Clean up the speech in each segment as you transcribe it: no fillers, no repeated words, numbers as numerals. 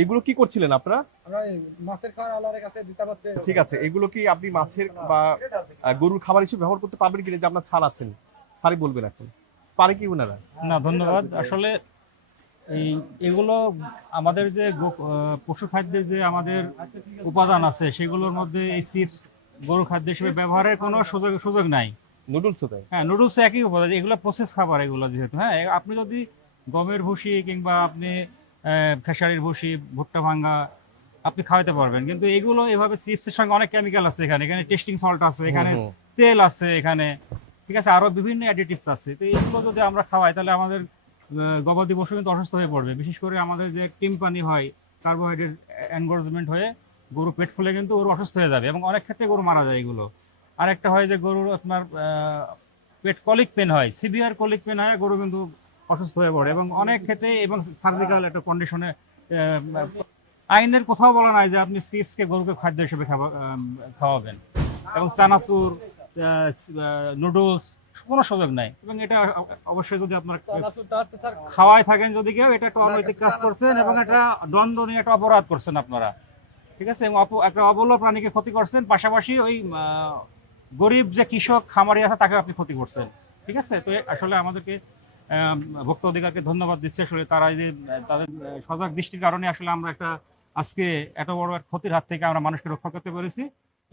এগুলো কি করছিলেন আপনারা? আমরা এই মাছের খাবার আল্লাহর কাছে দিতে পারছি। ঠিক আছে, এগুলো কি আপনি মাছের বা গরুর খাবার হিসেবে ব্যবহার করতে পারবেন কিনা? যে আপনার স্যার আছেন, স্যারই বলবেন এখন, পারে কি ওনারা? না, ধন্যবাদ। আসলে এই এগুলো আমাদের যে পশু খাদ্যের যে আমাদের উপাদান আছে সেগুলোর মধ্যে এই চিপস গরু খাদ্য হিসেবে ব্যবহারের কোনো সুযোগ নাই। নুডলসও তাই? হ্যাঁ, নুডলস একই উপাদান, এগুলো প্রসেস খাবার এগুলো যেহেতু। হ্যাঁ, আপনি যদি গমের ভুসি কিংবা আপনি খেসারির ভুসি, ভুট্টা ভাঙ্গা আপনি খাওয়াতে পারবেন, কিন্তু এগুলো এভাবে চিপসের সঙ্গে অনেক কেমিক্যাল আছে, এখানে এখানে টেস্টিং সল্ট আছে, এখানে তেল আছে, এখানে ঠিক আছে আরো বিভিন্ন অ্যাডিটিভস আছে। তো এইগুলো যদি আমরা খাওয়াই তাহলে আমাদের গবাদি পশু কিন্তু অসুস্থ হয়ে পড়বে। বিশেষ করে আমাদের যে টিম্পানি হয়, কার্বোহাইড্রেট এনগোর্জমেন্ট হয়ে গরু পেট ফুলে কিন্তু গরু অসুস্থ হয়ে যাবে এবং অনেক ক্ষেত্রে গরু মারা যায় এগুলো। আরেকটা হয় যে গরুর আপনার পেট কলিক পেন হয়, সিভিয়ার কলিক পেন হয়, গরু কিন্তু অসুস্থ হয়ে পড়ে এবং অনেক ক্ষেত্রে এবং সার্জিক্যাল একটা কন্ডিশনে। আইনের কোথাও বলা নাই যে আপনি চিপসকে গরুকে খাদ্য হিসেবে খাওয়াবেন, এবং চানাচুর, নুডলস কোনো সুযোগ নাই। এবং এটা অবশ্যই যদি আপনার খাওয়ায় থাকেন, যদি কেউ, এটা একটা অনৈতিক কাজ করছেন এবং এটা দণ্ডনীয় একটা অপরাধ করছেন আপনারা, ঠিক আছে, এবং একটা অবলা প্রাণীকে ক্ষতি করছেন, পাশাপাশি ওই গরিব যে কৃষক খামারি আছে তাকে আপনি ক্ষতি করছেন, ঠিক আছে। তো আসলে আমাদেরকে ভোক্তা অধিকারকে ধন্যবাদ দিচ্ছে, আসলে তারা যে তাদের সজাগ দৃষ্টির কারণে আসলে আমরা একটা আজকে এত বড় এক ক্ষতির হাত থেকে আমরা মানুষকে রক্ষা করতে পেরেছি।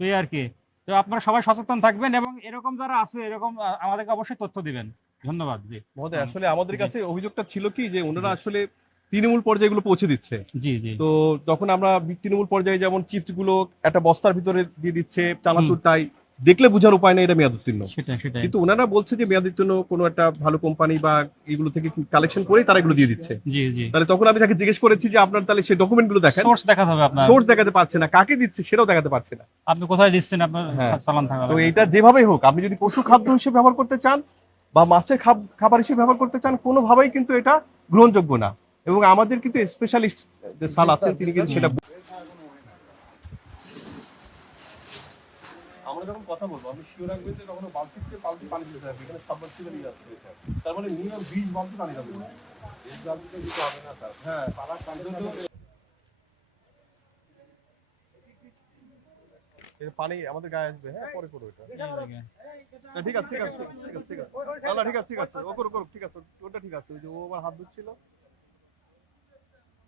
তো এই আর কি। তো আপনারা সবাই সচেতন থাকবেন এবং এরকম যারা আছে এরকম আমাদেরকে অবশ্যই তথ্য দিবেন। ধন্যবাদ। জি মহোদয়, আসলে আমাদের কাছে অভিযোগটা ছিল কি যে ওনারা আসলে তৃণমূল পর্যায়ে এগুলো পৌঁছে দিচ্ছে। জি জি। তো তখন আমরা তৃণমূল পর্যায়ে যেমন চিপস গুলো একটা বস্তার ভিতরে দিয়ে দিচ্ছে, চানাচুরটাই দেখলে বোঝার উপায় নেই এটা মেয়াদ উত্তীর্ণ। সেটাই। কিন্তু ওনারা বলছে যে মেয়াদ উত্তীর্ণ কোনো একটা ভালো কোম্পানি বা এগুলো থেকে কালেকশন করেই তারা এগুলো দিয়ে দিচ্ছে। জি জি। তাহলে তখন আমি তাকে জিজ্ঞেস করেছি যে আপনার তাহলে সেই ডকুমেন্ট গুলো দেখেন। সোর্স দেখাতে হবে আপনার। সোর্স দেখাতে পারছে না, কাকে দিচ্ছে সেটাও দেখাতে পারছে না। আপনি কোথায় দিচ্ছেন আপনার হ্যাঁ। চালান থাকা তো লাগবে। এটা যেভাবেই হোক, আপনি যদি পশু খাদ্য হিসেবে ব্যবহার করতে চান বা মাছের খাবার হিসেবে ব্যবহার করতে চান, কোনোভাবেই কিন্তু এটা গ্রহণযোগ্য না। এবং আমাদের কিন্তু স্পেশালিস্ট যে সাল আছেন তিনি কিন্তু সেটা। আমরা যখন কথা বলবো আপনি শিওর রাখবেন যে কখনো বালতি থেকে বালতি পানি দিতে হবে, এখানে সাবমার্সিবল নিয়ে আসছে। তার মানে মিনিমাম 20 বালতি পানি যাবে। এই বালতিতে দিতে হবে না স্যার। হ্যাঁ, পালার পানি আমাদের গায়ে আসবে। হ্যাঁ, পরে করো এটা। ঠিক আছে। না ঠিক আছে। ও করুক, ঠিক আছে, ওটা ঠিক আছে। ওই যে ও আমার হাত ধুচ্ছিল।